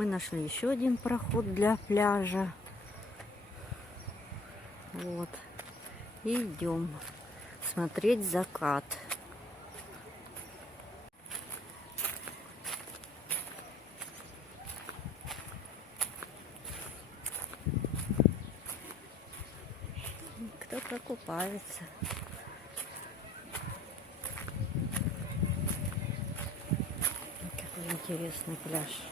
Мы нашли еще один проход для пляжа. Вот. И идем смотреть закат. Кто-то купается. Какой интересный пляж.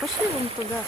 Пошли вон туда.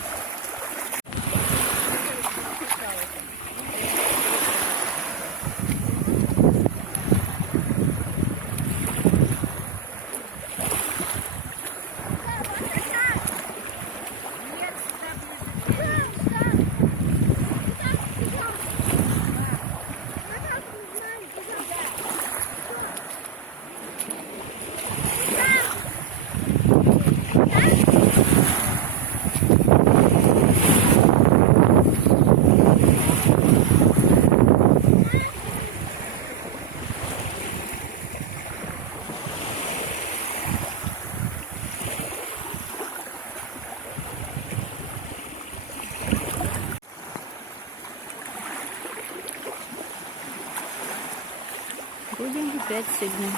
Будем опять сегодня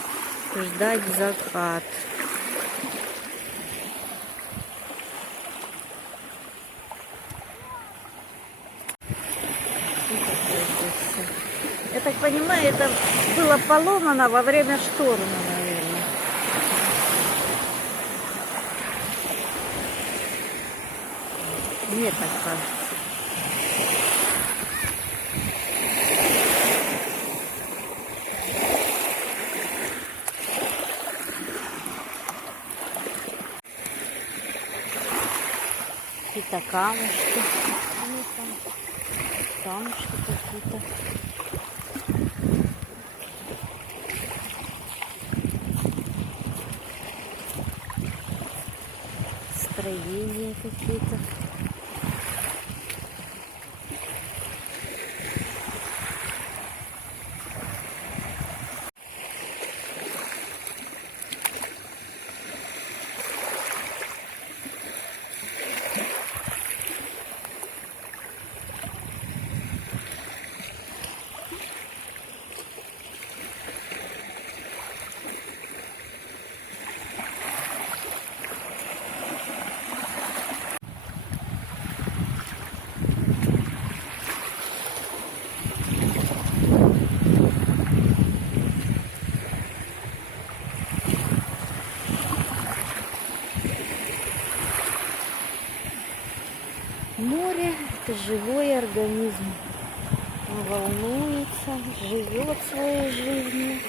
ждать закат. Я так понимаю, это было поломано во время шторма, наверное. Мне так кажется. Какие-то камушки. Ну, там камушки какие-то. Строения какие-то. Море – это живой организм. Он волнуется, живет своей жизнью.